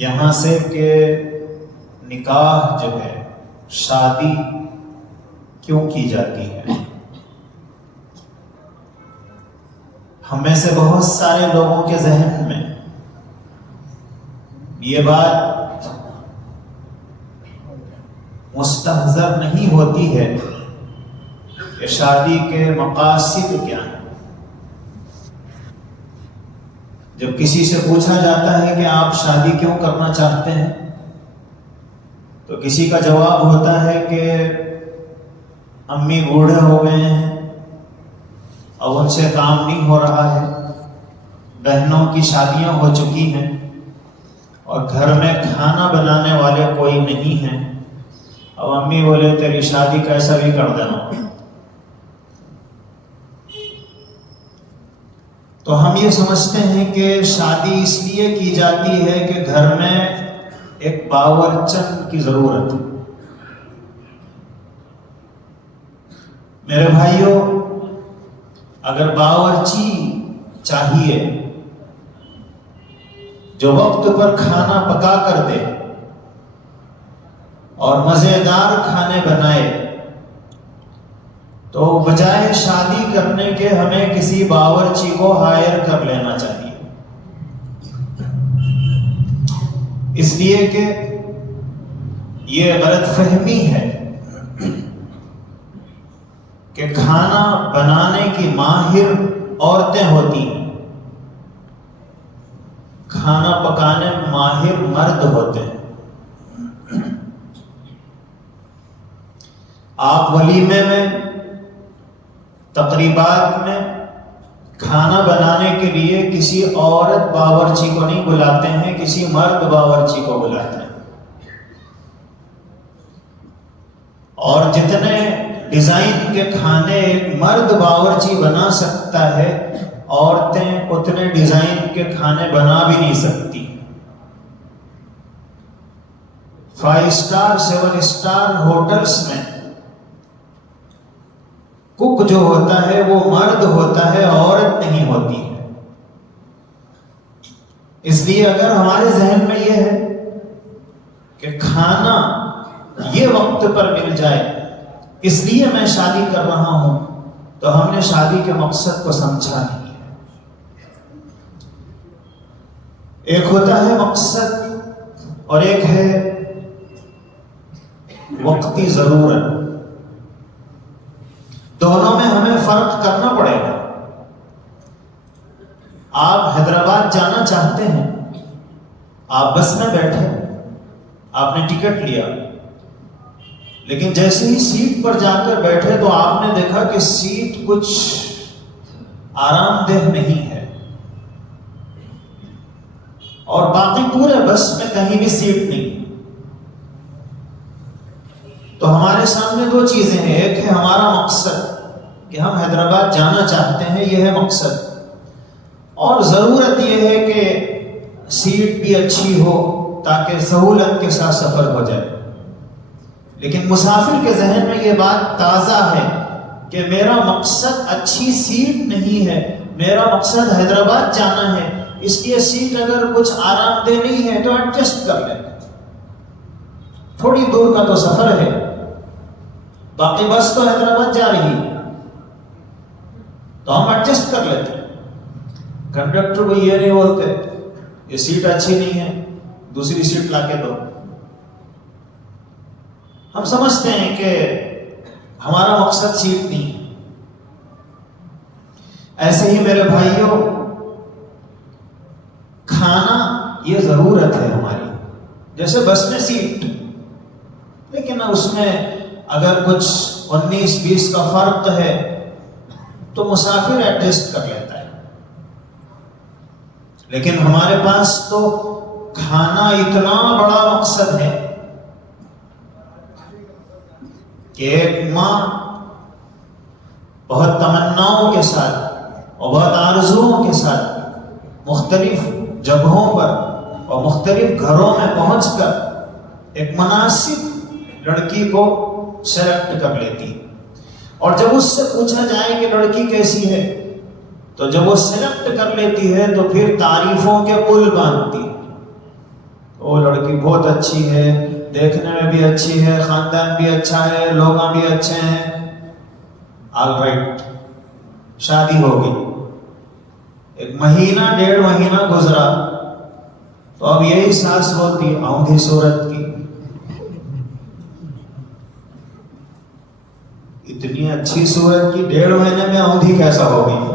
یہاں سے کہ نکاح جو ہے، شادی کیوں کی جاتی ہے؟ ہم میں سے بہت سارے لوگوں کے ذہن میں یہ بات مستحضر نہیں ہوتی ہے کہ شادی کے مقاصد کیا ہیں۔ جب کسی سے پوچھا جاتا ہے کہ آپ شادی کیوں کرنا چاہتے ہیں، تو کسی کا جواب ہوتا ہے کہ امی بوڑھے ہو گئے ہیں، اب ان سے کام نہیں ہو رہا ہے، بہنوں کی شادیاں ہو چکی ہیں اور گھر میں کھانا بنانے والے کوئی نہیں ہیں، اب امی بولے تیری شادی کیسا بھی کر دینا۔ تو ہم یہ سمجھتے ہیں کہ شادی اس لیے کی جاتی ہے کہ گھر میں ایک باورچن کی ضرورت ہے۔ میرے بھائیوں، اگر باورچی چاہیے جو وقت پر کھانا پکا کر دے اور مزیدار کھانے بنائے، تو بجائے شادی کرنے کے ہمیں کسی باورچی کو ہائر کر لینا چاہیے، اس لیے کہ یہ غلط فہمی ہے کہ کھانا بنانے کی ماہر عورتیں ہوتی ہیں، کھانا پکانے میں ماہر مرد ہوتے ہیں۔ آپ ولیمے میں، تقریبات میں کھانا بنانے کے لیے کسی عورت باورچی کو نہیں بلاتے ہیں، کسی مرد باورچی کو بلاتے ہیں، اور جتنے ڈیزائن کے کھانے ایک مرد باورچی بنا سکتا ہے، عورتیں اتنے ڈیزائن کے کھانے بنا بھی نہیں سکتی۔ 5 سٹار 7 سٹار ہوٹلز میں کک جو ہوتا ہے وہ مرد ہوتا ہے، عورت نہیں ہوتی ہے۔ اس لیے اگر ہمارے ذہن میں یہ ہے کہ کھانا یہ وقت پر مل جائے اس لیے میں شادی کر رہا ہوں، تو ہم نے شادی کے مقصد کو سمجھا نہیں ہے۔ ایک ہوتا ہے مقصد اور ایک ہے وقتی ضرورت، دونوں میں ہمیں فرق کرنا پڑے گا۔ آپ حیدرآباد جانا چاہتے ہیں، آپ بس میں بیٹھے، آپ نے ٹکٹ لیا، لیکن جیسے ہی سیٹ پر جا کر بیٹھے تو آپ نے دیکھا کہ سیٹ کچھ آرام دہ نہیں ہے، اور باقی پورے بس میں کہیں بھی سیٹ نہیں۔ تو ہمارے سامنے 2 چیزیں ہیں، ایک ہے ہمارا مقصد کہ ہم حیدرآباد جانا چاہتے ہیں، یہ ہے مقصد، اور ضرورت یہ ہے کہ سیٹ بھی اچھی ہو تاکہ سہولت کے ساتھ سفر ہو جائے۔ لیکن مسافر کے ذہن میں یہ بات تازہ ہے کہ میرا مقصد اچھی سیٹ نہیں ہے، میرا مقصد حیدرآباد جانا ہے، اس لیے سیٹ اگر کچھ آرام دہ نہیں ہے تو ایڈجسٹ کر لیں، تھوڑی دور کا تو سفر ہے، باقی بس تو حیدرآباد جا رہی ہے، تو ہم ایڈجسٹ کر لیتے ہیں۔ کنڈکٹر کو یہ نہیں بولتے یہ سیٹ اچھی نہیں ہے، دوسری سیٹ لا کے دو۔ ہم سمجھتے ہیں کہ ہمارا مقصد سیٹ نہیں ہے۔ ایسے ہی میرے بھائیوں، کھانا یہ ضرورت ہے ہماری، جیسے بس میں سیٹ، لیکن اس میں اگر کچھ 19-20 کا فرق ہے تو مسافر ایڈجسٹ کر لیتا ہے، لیکن ہمارے پاس تو کھانا اتنا بڑا مقصد ہے کہ ایک ماں بہت تمناؤں کے ساتھ اور بہت آرزوؤں کے ساتھ مختلف جگہوں پر اور مختلف گھروں میں پہنچ کر ایک مناسب لڑکی کو سلیکٹ کر لیتی، اور جب اس سے پوچھا جائے کہ لڑکی کیسی ہے تو جب وہ سلیکٹ کر لیتی ہے تو پھر تعریفوں کے پل باندھتی ہے۔ وہ لڑکی بہت اچھی ہے، دیکھنے میں بھی اچھی ہے، خاندان بھی اچھا ہے، لوگ بھی اچھے ہیں، آل رائٹ، شادی ہو گئی۔ ایک مہینہ 1.5 مہینہ گزرا تو اب یہی ساس بولتی آؤندھی صورت کی، اتنی اچھی صورت کی 1.5 مہینے میں آؤندھی کیسا ہو گئی؟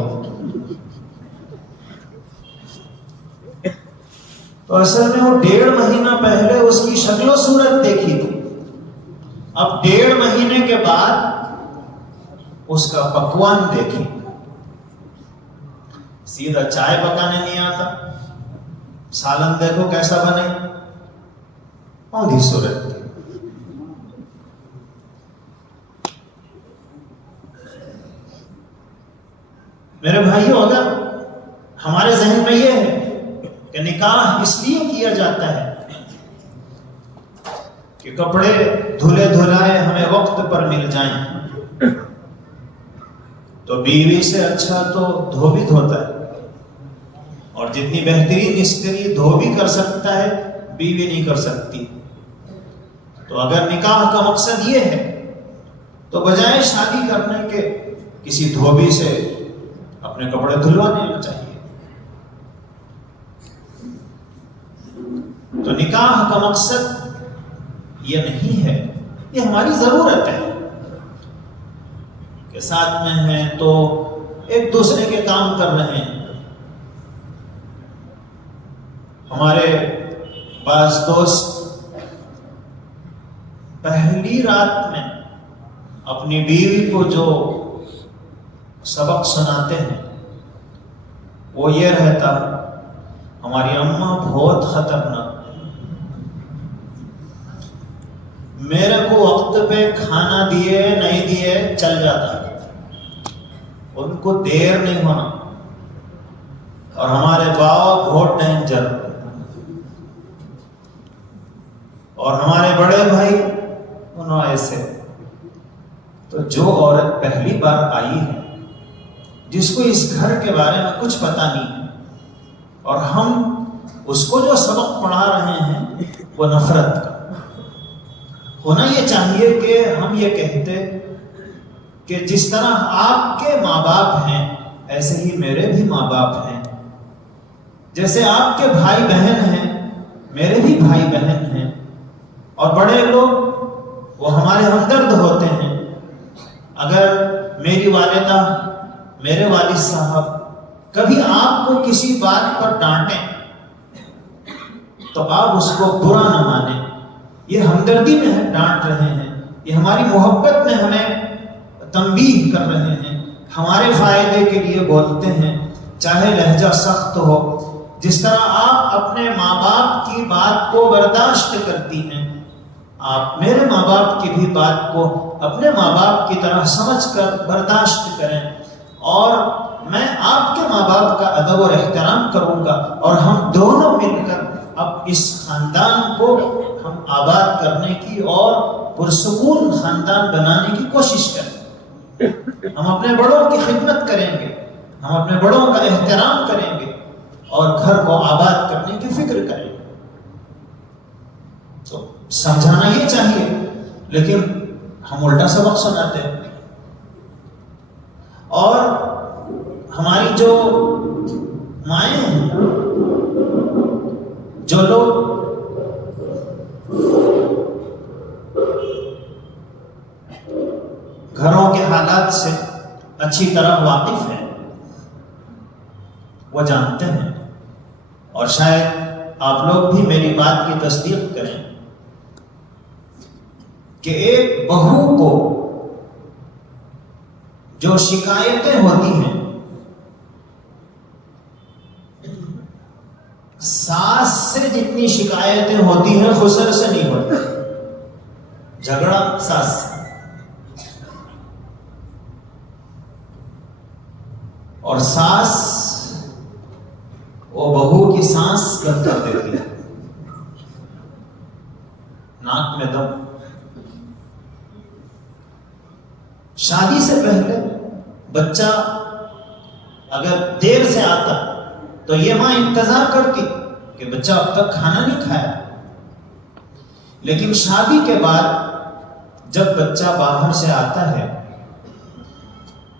تو اصل میں وہ 1.5 مہینہ پہلے اس کی شکل و صورت دیکھی تھی، اب 1.5 مہینے کے بعد اس کا پکوان دیکھی۔ سیدھا چائے پکانے نہیں آتا، سالن دیکھو کیسا بنے، آندھی صورت تھی۔ میرے بھائیوں، اگر ہمارے ذہن میں یہ ہے کہ نکاح اس لیے کیا جاتا ہے کہ کپڑے دھلے دھلائے ہمیں وقت پر مل جائیں، تو بیوی سے اچھا تو دھوبی دھوتا ہے، اور جتنی بہترین استری دھوبی کر سکتا ہے بیوی نہیں کر سکتی۔ تو اگر نکاح کا مقصد یہ ہے تو بجائے شادی کرنے کے کسی دھوبی سے اپنے کپڑے دھلوا دینا چاہیے۔ تو نکاح کا مقصد یہ نہیں ہے، یہ ہماری ضرورت ہے کہ ساتھ میں ہیں تو ایک دوسرے کے کام کر رہے ہیں۔ ہمارے بعض دوست پہلی رات میں اپنی بیوی کو جو سبق سناتے ہیں وہ یہ رہتا، ہماری اماں بہت خطرناک، میرے کو وقت پہ کھانا دیے نہیں دیے چل جاتا، ان کو دیر نہیں ہونا، اور ہمارے باپ بہت ڈینجر، اور ہمارے بڑے بھائی انہوں ایسے۔ تو جو عورت پہلی بار آئی ہے، جس کو اس گھر کے بارے میں کچھ پتا نہیں ہے، اور ہم اس کو جو سبق پڑھا رہے ہیں وہ نفرت کا، ہونا یہ چاہیے کہ ہم یہ کہتے کہ جس طرح آپ کے ماں باپ ہیں ایسے ہی میرے بھی ماں باپ ہیں، جیسے آپ کے بھائی بہن ہیں میرے بھی بھائی بہن ہیں، اور بڑے لوگ وہ ہمارے ہمدرد ہوتے ہیں۔ اگر میری والدہ، میرے والد صاحب کبھی آپ کو کسی بات پر ڈانٹیں تو آپ اس کو برا نہ مانیں، یہ ہمدردی میں ڈانٹ رہے ہیں، یہ ہماری محبت میں ہمیں تنبیہ کر رہے ہیں، ہمارے فائدے کے لیے بولتے ہیں، چاہے لہجہ سخت ہو۔ جس طرح آپ اپنے ماں باپ کی بات کو برداشت کرتی ہیں، آپ میرے ماں باپ کی بھی بات کو اپنے ماں باپ کی طرح سمجھ کر برداشت کریں، اور میں آپ کے ماں باپ کا ادب اور احترام کروں گا، اور ہم دونوں مل کر اب اس خاندان کو ہم آباد کرنے کی اور پرسکون خاندان بنانے کی کوشش کریں۔ ہم اپنے بڑوں کی خدمت کریں گے، ہم اپنے بڑوں کا احترام کریں گے، اور گھر کو آباد کرنے کی فکر کریں گے۔ تو سمجھانا یہ چاہیے، لیکن ہم الٹا سبق سناتے ہیں۔ اور ہماری جو مائیں ہیں، جو لوگ گھروں کے حالات سے اچھی طرح واقف ہیں، وہ جانتے ہیں، اور شاید آپ لوگ بھی میری بات کی تصدیق کریں کہ ایک بہو کو جو شکایتیں ہوتی ہیں ساس سے جتنی شکایتیں ہوتی ہیں خسر سے نہیں ہوتی۔ جھگڑا ساس سے، اور ساس وہ بہو کی سانس کم کر دیتی ہے، ناک میں دم۔ شادی سے پہلے بچہ اگر دیر سے آتا تو یہ ماں انتظار کرتی کہ بچہ اب تک کھانا نہیں کھایا، لیکن شادی کے بعد جب بچہ باہر سے آتا ہے،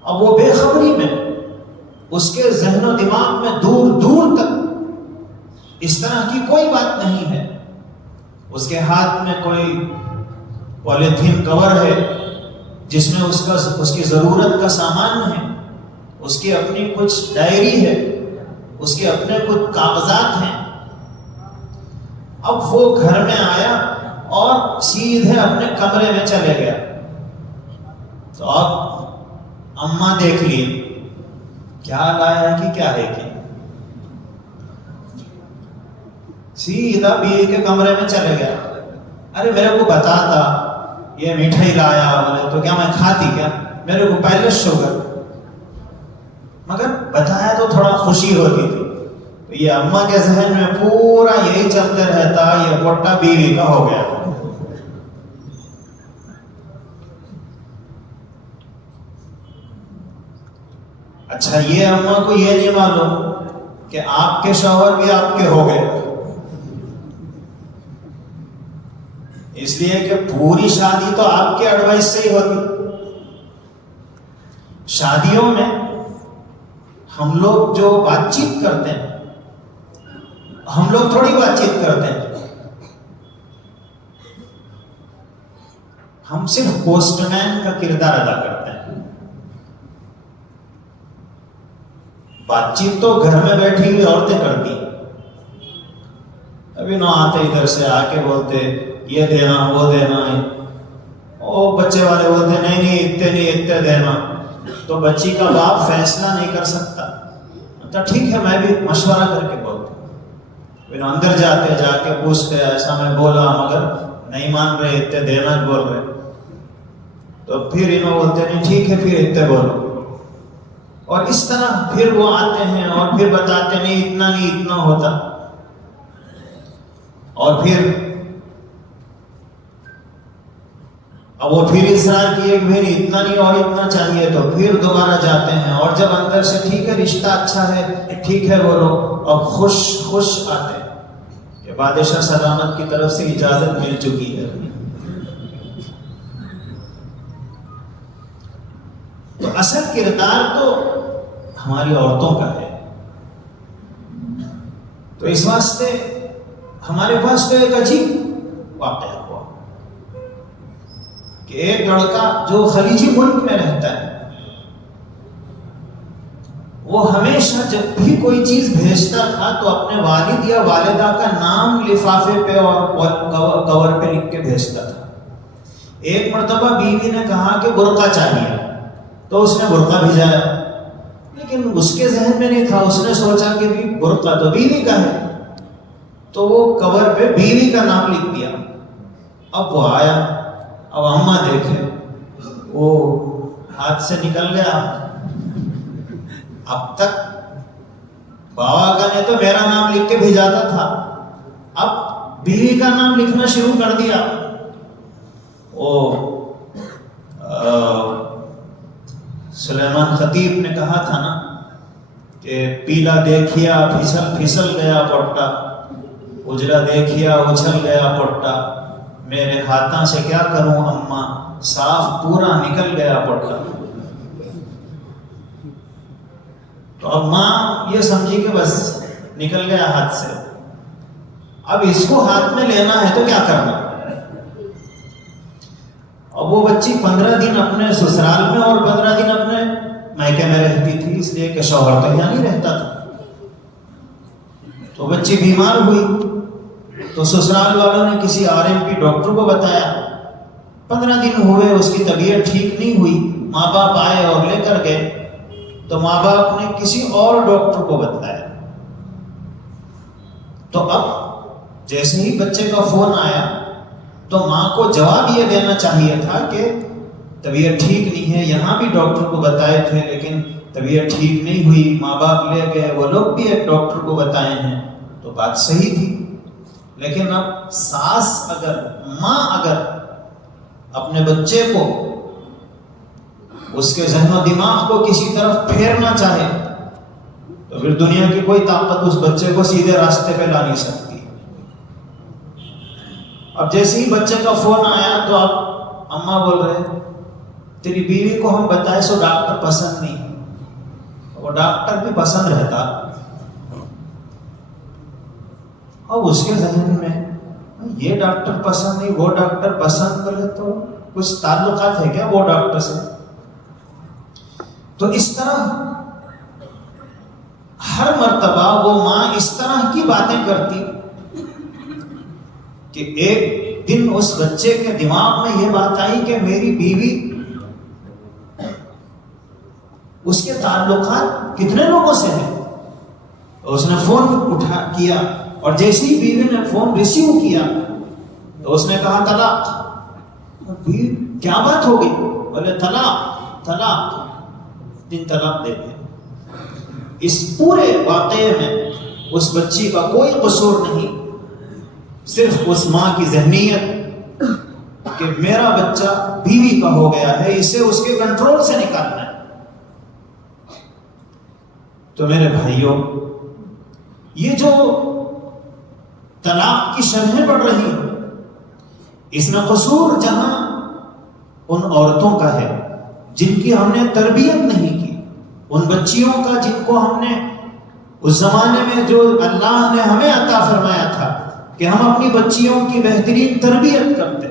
اب وہ بے خبری میں اس کے ذہن و دماغ میں دور دور تک اس طرح کی کوئی بات نہیں ہے. اس کے ہاتھ میں کوئی پولیتھین کور ہے جس میں اس کی ضرورت کا سامان ہے، اس کی اپنی کچھ ڈائری ہے، اس کے اپنے کچھ کاغذات ہیں. اب وہ گھر میں آیا اور سیدھے اپنے کمرے میں چلے گیا. تو اب اماں دیکھ لی کیا لایا کہ کیا ہے کہ سیدھا بیوی کے کمرے میں چلے گیا. ارے میرے کو بتاتا یہ مٹھائی لایا، بولے تو کیا میں کھاتی؟ کیا میرے کو پہلے شوگر، مگر بتایا تو تھوڑا خوشی ہوتی تھی. تو یہ اماں کے ذہن میں پورا یہی چلتے رہتا، یہ پوٹا بیوی کا ہو گیا. اچھا یہ اماں کو یہ نہیں معلوم کہ آپ کے شوہر بھی آپ کے ہو گئے، اس لیے کہ پوری شادی تو آپ کے ایڈوائس سے ہی ہوتی. شادیوں میں ہم لوگ جو بات چیت کرتے ہیں، ہم لوگ تھوڑی بات چیت کرتے ہیں، ہم صرف پوسٹ مین کا کردار ادا کرتے ہیں. بات چیت تو گھر میں بیٹھی ہوئی عورتیں کرتی. ابھی نہ آتے ادھر سے آ کے بولتے یہ دینا وہ دینا، او بچے والے بولتے نہیں اتنے نہیں اتنے دینا. تو بچی کا باپ فیصلہ نہیں کر سکتا، تو ٹھیک ہے میں بھی مشورہ کر کے بولتا ہوں. پھر اندر جاتے جا کے پوچھتے ایسا میں بولا مگر نہیں مان رہے اتنے دینا بول رہے. تو پھر انہوں بولتے نہیں ٹھیک ہے پھر اتنے بولو. اور اس طرح پھر وہ آتے ہیں اور پھر بتاتے نہیں اتنا ہوتا. اور پھر اب وہ پھر اصرار کیے کہ بھائی اتنا نہیں اور اتنا چاہیے. تو پھر دوبارہ جاتے ہیں اور جب اندر سے ٹھیک ہے رشتہ اچھا ہے ٹھیک ہے بولو، اب خوش آتے ہیں کہ بادشاہ سلامت کی طرف سے اجازت مل چکی ہے. تو اصل کردار تو ہماری عورتوں کا ہے. تو اس واسطے ہمارے پاس تو ایک عجیب واقعہ ہوا کہ ایک لڑکا جو خلیجی ملک میں رہتا ہے، وہ ہمیشہ جب بھی کوئی چیز بھیجتا تھا تو اپنے والد یا والدہ کا نام لفافے پہ اور کور پہ لکھ کے بھیجتا تھا. ایک مرتبہ بیوی نے کہا کہ برقع چاہیے، تو اس نے برقع بھیجایا، لیکن اس کے ذہن میں نہیں تھا. اس نے سوچا کہ برقع تو بیوی کا ہے، تو وہ کور پہ بیوی کا نام لکھ دیا. اب وہ آیا، اب اماں دیکھے وہ ہاتھ سے نکل گیا. اب تک بابا کا نے تو میرا نام لکھ کے بھیجاتا تھا، اب بیوی کا نام لکھنا شروع کر دیا. وہ سلیمان خطیب نے کہا تھا نا کہ پیلا دیکھیا پھسل گیا پٹا، اجلا دیکھیا اچھل گیا پٹا، میرے ہاتھوں سے کیا کروں اماں صاف پورا نکل گیا پٹا. تو اب ماں یہ سمجھی کہ بس نکل گیا ہاتھ سے، اب اس کو ہاتھ میں لینا ہے تو کیا کرنا. اب وہ بچی 15 دن اپنے سسرال میں اور 15 دن اپنے میکے میں رہتی تھی، اس لیے کہ شوہر تو یہاں نہیں رہتا تھا. تو بچی بیمار ہوئی تو سسرال والوں نے کسی RMP ڈاکٹر کو بتایا. 15 دن ہوئے اس کی طبیعت ٹھیک نہیں ہوئی. ماں باپ آئے اور لے کر گئے، تو ماں باپ نے کسی اور ڈاکٹر کو بتایا. تو اب جیسے ہی بچے کا فون آیا تو ماں کو جواب یہ دینا چاہیے تھا کہ طبیعت ٹھیک نہیں ہے، یہاں بھی ڈاکٹر کو بتائے تھے لیکن طبیعت ٹھیک نہیں ہوئی، ماں باپ لے گئے، وہ لوگ بھی ایک ڈاکٹر کو بتائے ہیں. تو بات صحیح تھی. لیکن اب ماں اگر اپنے بچے کو اس کے ذہن و دماغ کو کسی طرف پھیرنا چاہے تو پھر دنیا کی کوئی طاقت اس بچے کو سیدھے راستے پہ لا نہیں سکتی. اب جیسے ہی بچے کا فون آیا تو اب اماں بول رہے تیری بیوی کو ہم بتائے سو ڈاکٹر پسند نہیں، وہ ڈاکٹر بھی پسند رہتا، اب اس کے ذہن میں یہ ڈاکٹر پسند نہیں وہ ڈاکٹر پسند کرے تو کچھ تعلقات ہے کیا وہ ڈاکٹر سے؟ تو اس طرح ہر مرتبہ وہ ماں اس طرح کی باتیں کرتی کہ ایک دن اس بچے کے دماغ میں یہ بات آئی کہ میری بیوی، اس کے تعلقات کتنے لوگوں سے ہیں. اس نے فون کیا اور جیسے ہی بیوی نے فون ریسیو کیا تو اس نے کہا طلاق. کیا بات ہو گئی؟ بولے طلاق 3 طلاق دے دیں. اس پورے واقعے میں اس بچی کا کوئی قصور نہیں، صرف اس ماں کی ذہنیت کہ میرا بچہ بیوی کا ہو گیا ہے، اسے اس کے کنٹرول سے نکالنا ہے. تو میرے بھائیوں، یہ جو طلاق کی شرحیں بڑھ رہی ہیں، اس میں قصور جہاں ان عورتوں کا ہے جن کی ہم نے تربیت نہیں کی، ان بچیوں کا جن کو ہم نے اس زمانے میں جو اللہ نے ہمیں عطا فرمایا تھا کہ ہم اپنی بچیوں کی بہترین تربیت کرتے.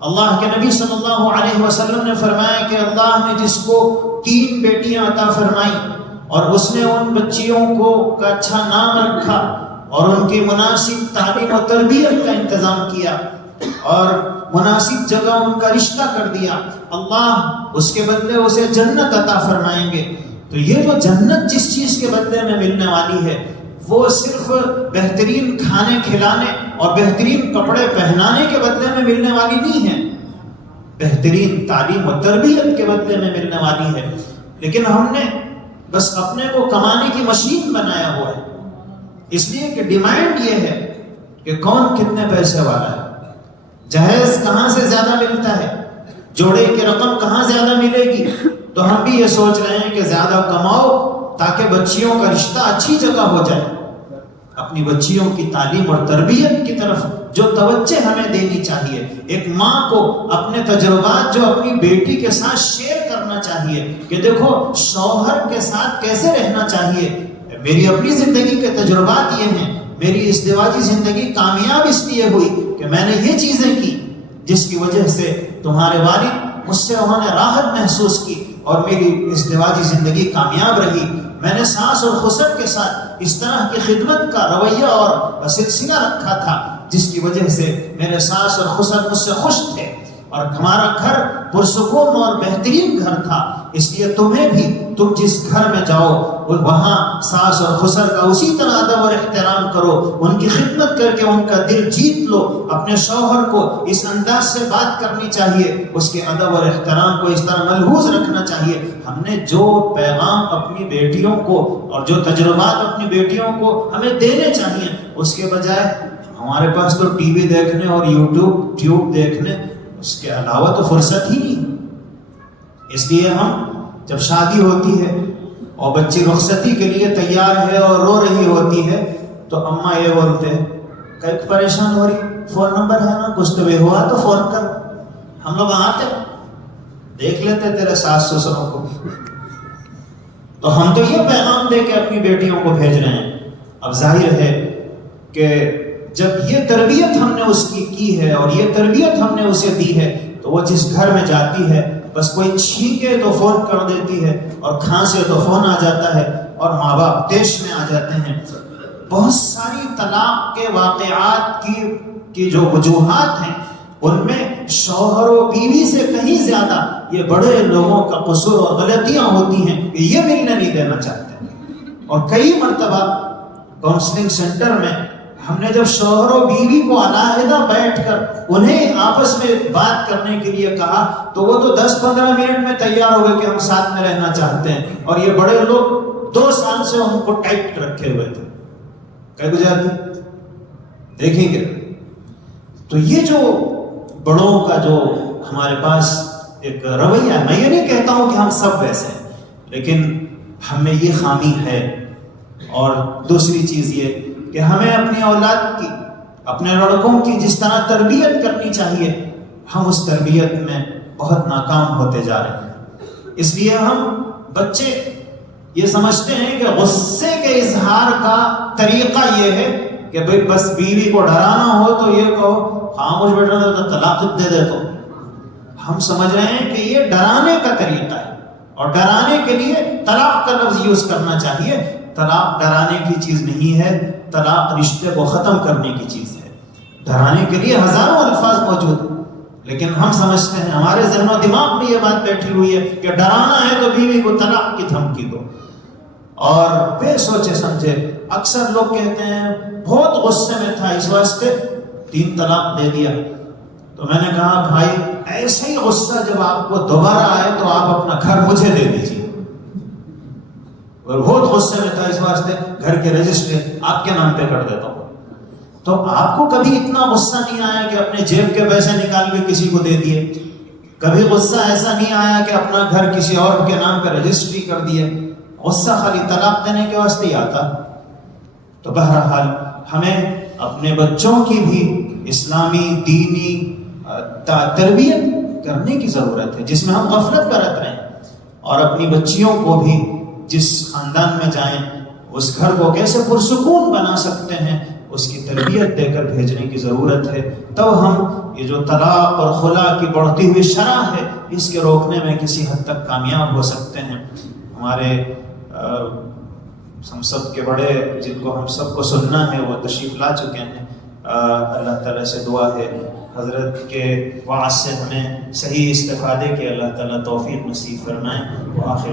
اللہ کے نبی صلی اللہ علیہ وسلم نے فرمایا کہ اللہ نے جس کو 3 بیٹیاں عطا فرمائی اور اس نے ان بچیوں کو کا اچھا نام رکھا اور ان کی مناسب تعلیم و تربیت کا انتظام کیا اور مناسب جگہ ان کا رشتہ کر دیا، اللہ اس کے بدلے اسے جنت عطا فرمائیں گے. تو یہ جو جنت جس چیز کے بدلے میں ملنے والی ہے وہ صرف بہترین کھانے کھلانے اور بہترین کپڑے پہنانے کے بدلے میں ملنے والی نہیں ہے، بہترین تعلیم و تربیت کے بدلے میں ملنے والی ہے. لیکن ہم نے بس اپنے کو کمانے کی مشین بنایا ہوا ہے، اس لیے کہ ڈیمانڈ یہ ہے کہ کون کتنے پیسے والا ہے، جہیز کہاں سے زیادہ ملتا ہے، جوڑے کی رقم کہاں زیادہ ملے گی. تو ہم بھی یہ سوچ رہے ہیں کہ زیادہ کماؤ تاکہ بچیوں کا رشتہ اچھی جگہ ہو جائے. اپنی بچیوں کی تعلیم اور تربیت کی طرف جو توجہ ہمیں دینی چاہیے، ایک ماں کو اپنے تجربات جو اپنی بیٹی کے ساتھ شیئر کرنا چاہیے کہ دیکھو شوہر کے ساتھ کیسے رہنا چاہیے. میری اپنی زندگی کے تجربات یہ ہیں، میری ازدواجی زندگی کامیاب اس لیے ہوئی کہ میں نے یہ چیزیں کی جس کی وجہ سے تمہارے والد مجھ سے انہوں نے راحت محسوس کی اور میری ازدواجی زندگی کامیاب رہی. میں نے ساس اور خسر کے ساتھ اس طرح کی خدمت کا رویہ اور سلسلہ رکھا تھا جس کی وجہ سے میرے ساس اور خسر مجھ سے خوش تھے اور ہمارا گھر پرسکون اور بہترین گھر تھا. اس لیے تمہیں بھی تم جس گھر میں جاؤ وہاں ساس اور خسر کا اسی طرح ادب اور احترام کرو، ان کی خدمت کر کے ان کا دل جیت لو. اپنے شوہر کو اس انداز سے بات کرنی چاہیے، اس کے ادب اور احترام کو اس طرح ملحوظ رکھنا چاہیے. ہم نے جو پیغام اپنی بیٹیوں کو اور جو تجربات اپنی بیٹیوں کو ہمیں دینے چاہیے، اس کے بجائے ہمارے پاس تو ٹی وی دیکھنے اور یوٹیوب دیکھنے اس کے علاوہ تو فرصت ہی نہیں. اس لیے ہم جب شادی ہوتی ہے اور بچی رخصتی کے لیے تیار ہے اور رو رہی ہوتی ہے تو اماں یہ بولتے ہیں کہ پریشان ہو رہی، فون نمبر ہے نا، کچھ تو بھی ہوا تو فون کر. ہم لوگ آتے دیکھ لیتے تیرے ساس سسروں کو. تو ہم تو یہ پیغام دے کے اپنی بیٹیوں کو بھیج رہے ہیں. اب ظاہر ہے کہ جب یہ تربیت ہم نے اس کی ہے اور یہ تربیت ہم نے اسے دی ہے تو وہ جس گھر میں جاتی ہے بس کوئی چھینکے تو فون کر دیتی ہے اور کھانسے تو فون آ جاتا ہے اور ماں باپ دیش میں آ جاتے ہیں. بہت ساری طلاق کے واقعات کی جو وجوہات ہیں ان میں شوہر و بیوی سے کہیں زیادہ یہ بڑے لوگوں کا قصور اور غلطیاں ہوتی ہیں کہ یہ ملنے نہیں دینا چاہتے. اور کئی مرتبہ کاؤنسلنگ سینٹر میں ہم نے جب شوہر و بیوی کو علیحدہ بیٹھ کر انہیں آپس میں بات کرنے کے لیے کہا تو وہ تو 10-15 منٹ میں تیار ہو گئے کہ ہم ساتھ میں رہنا چاہتے ہیں. اور یہ بڑے لوگ 2 سال سے ان کو ٹائٹ رکھے ہوئے تھے. کئی گزارتی دیکھیں گے. تو یہ جو بڑوں کا جو ہمارے پاس ایک رویہ ہے، میں یہ نہیں کہتا ہوں کہ ہم سب ویسے ہیں، لیکن ہم میں یہ خامی ہے. اور دوسری چیز یہ کہ ہمیں اپنی اولاد کی اپنے لڑکوں کی جس طرح تربیت کرنی چاہیے ہم اس تربیت میں بہت ناکام ہوتے جا رہے ہیں. اس لیے ہم بچے یہ سمجھتے ہیں کہ غصے کے اظہار کا طریقہ یہ ہے کہ بھئی بس بیوی کو ڈرانا ہو تو یہ کہو خاموش بیٹھا دے تو طلاق دے دے. تو ہم سمجھ رہے ہیں کہ یہ ڈرانے کا طریقہ ہے اور ڈرانے کے لیے طلاق کا لفظ یوز کرنا چاہیے. طلاق ڈرانے کی چیز نہیں ہے، طلاق رشتے کو ختم کرنے کی چیز ہے. ڈرانے کے لیے ہزاروں الفاظ موجود ہیں لیکن ہم سمجھتے ہیں ہمارے ذہن و دماغ میں یہ بات بیٹھی ہوئی ہے کہ ڈرانا ہے تو بیوی کو طلاق کی دھمکی دو. اور بے سوچے سمجھے اکثر لوگ کہتے ہیں بہت غصے میں تھا اس واسطے 3 طلاق دے دیا. تو میں نے کہا بھائی ایسا ہی غصہ جب آپ کو دوبارہ آئے تو آپ اپنا گھر مجھے دے دیجیے. اور بہت غصے میں تھا اس واسطے گھر کے رجسٹر آپ کے نام پہ کر دیتا ہوں. تو آپ کو کبھی اتنا غصہ نہیں آیا کہ اپنے جیب کے پیسے نکال کے کسی کو دے دیے؟ کبھی غصہ ایسا نہیں آیا کہ اپنا گھر کسی اور کے نام پہ رجسٹری کر دیے؟ غصہ خالی طلاق دینے کے واسطے ہی آتا. تو بہرحال ہمیں اپنے بچوں کی بھی اسلامی دینی تربیت کرنے کی ضرورت ہے جس میں ہم غفلت برت رہے ہیں. اور اپنی بچیوں کو بھی جس خاندان میں جائیں اس گھر کو کیسے پرسکون بنا سکتے ہیں اس کی تربیت دے کر بھیجنے کی ضرورت ہے. تب ہم یہ جو طلاق اور خلا کی بڑھتی ہوئی شرح ہے اس کے روکنے میں کسی حد تک کامیاب ہو سکتے ہیں. ہمارے ہم سب کے بڑے جن کو ہم سب کو سننا ہے وہ تشریف لا چکے ہیں. اللہ تعالیٰ سے دعا ہے حضرت کے وعظ سے ہمیں صحیح استفادے کے اللہ تعالیٰ توفیق نصیب فرمائیں. وآخر